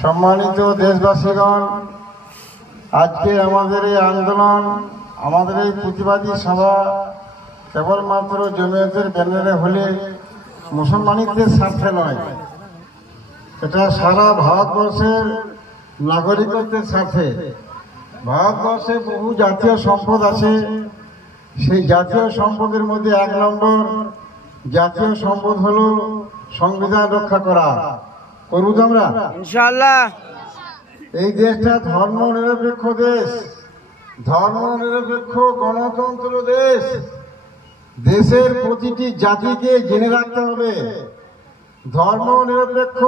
সম্মানিত দেশবাসীগণ, আজকে আমাদের এই আন্দোলন, আমাদের এই প্রতিবাদী সভা কেবলমাত্র জমিয়তের ব্যানারে হলে মুসলমানদের স্বার্থে নয়, এটা সারা ভারতবর্ষের নাগরিকত্বের স্বার্থে। ভারতবর্ষে বহু জাতীয় সম্পদ আছে, সেই জাতীয় সম্পদের মধ্যে 1 নম্বর জাতীয় সম্পদ হলো সংবিধান রক্ষা করা। করব তো আমরা ইনশাআল্লাহ। এই দেশটা ধর্ম নিরপেক্ষ দেশ, ধর্ম নিরপেক্ষ গণতন্ত্র দেশ। দেশের প্রতিটি জাতিকে জেনে রাখতে হবে, ধর্ম নিরপেক্ষ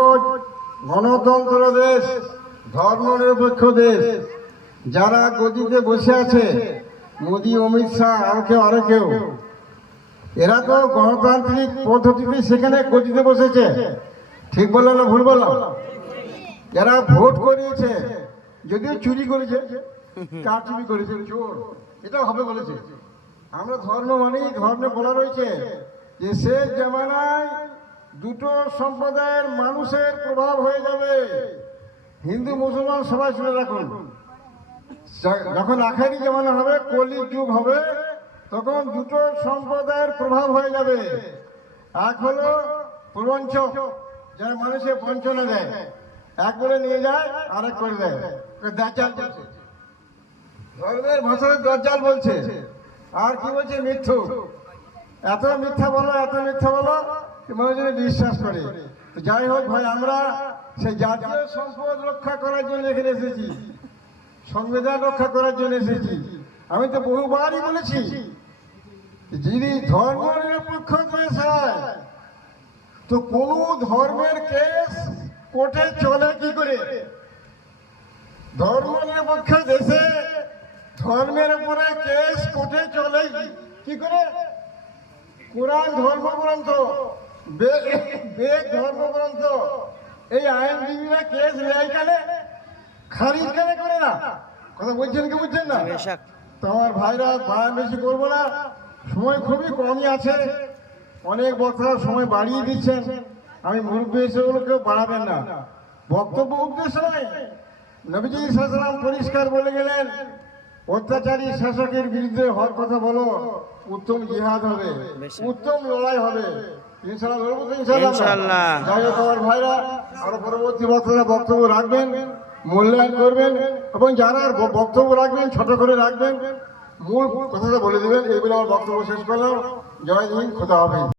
গণতন্ত্র দেশ, ধর্ম নিরপেক্ষ দেশ। যারা গদিতে বসে আছে, মোদি, অমিত শাহ, আরো কেউ, এরা তো গণতান্ত্রিক পদ্ধতিতে সেখানে গদিতে বসেছে। ঠিক বললাম না ভুল বললাম? এরা ভোট করিয়েছে, যদিও চুরি করেছে, কার চুরি করেছে, চোর, এটা হবে বলেছে। আমরা ধর্ম মানি, ধর্মে বলা রয়েছে যে শেষ জামানায় দুটো সম্প্রদায়ের মানুষের প্রভাব হয়ে যাবে। হিন্দু মুসলমান সবাই শুনে রাখুন, যখন আখেরি জামানা হবে, কলি যুগ হবে, তখন দুটো সম্প্রদায়ের প্রভাব হয়ে যাবে। এক হলো প্রবঞ্চক, যারা মানুষের বঞ্চনা দেয়, এক বলে নিয়ে যায়, আরেক করে দেয়, দাজ্জাল বলছে, ধর্মের ভাষায় দাজ্জাল বলছে। আর কি বলছে? মিথ্যুক। এত মিথ্যা বলো, এত মিথ্যা বলো, মানুষজন বিশ্বাস করে। যাই হোক ভাই, আমরা সেই জাতীয় সম্পদ রক্ষা করার জন্য এখানে এসেছি, সংবিধান রক্ষা করার জন্য এসেছি। আমি তো বহুবারই বলেছি, যদি ধর্ম নিরপেক্ষ দেশ হয় তো কোন ধর্মের কেস কোর্টে চলে কি করে? ধর্ম নিরপেক্ষ দেশে ধর্মের উপরে কেস কোর্টে চলে কি করে? কোরআন ধর্মগ্রন্থ, বেদ ধর্মগ্রন্থ, এই আইনজীবীরা কেস নেয় কেন, খারিজ কেন করে না? কথা বলছেন কি বুঝছেন না? তো আমার ভাইরা, ভাই বেশি করবো না, সময় খুবই কমই আছে। অনেক বক্তারা সময় বাড়িয়ে দিচ্ছেন, আমি মুরব্বী হিসেবে কেউ বাড়াবেন না। বক্তব্য উদ্দেশ্য নয়, নবীজি সাল্লাল্লাহু আলাইহি ওয়াসাল্লাম পরিষ্কার বলে গেলেন, অত্যাচারী শাসকের বিরুদ্ধে হওয়ার কথা বলো, উত্তম জিহাদ হবে, উত্তম লড়াই হবে। ইনশাআল্লাহ। যাই হোক আমার ভাইরা, আরো পরবর্তী বক্তারা বক্তব্য রাখবেন, মূল্যায়ন করবেন, এবং যারা বক্তব্য রাখবেন ছোট করে রাখবেন, মূল কথাটা বলে দেবেন। এইগুলো আমার বক্তব্য শেষ করলাম। জয় হিন্দ, খোদা হাফেজ।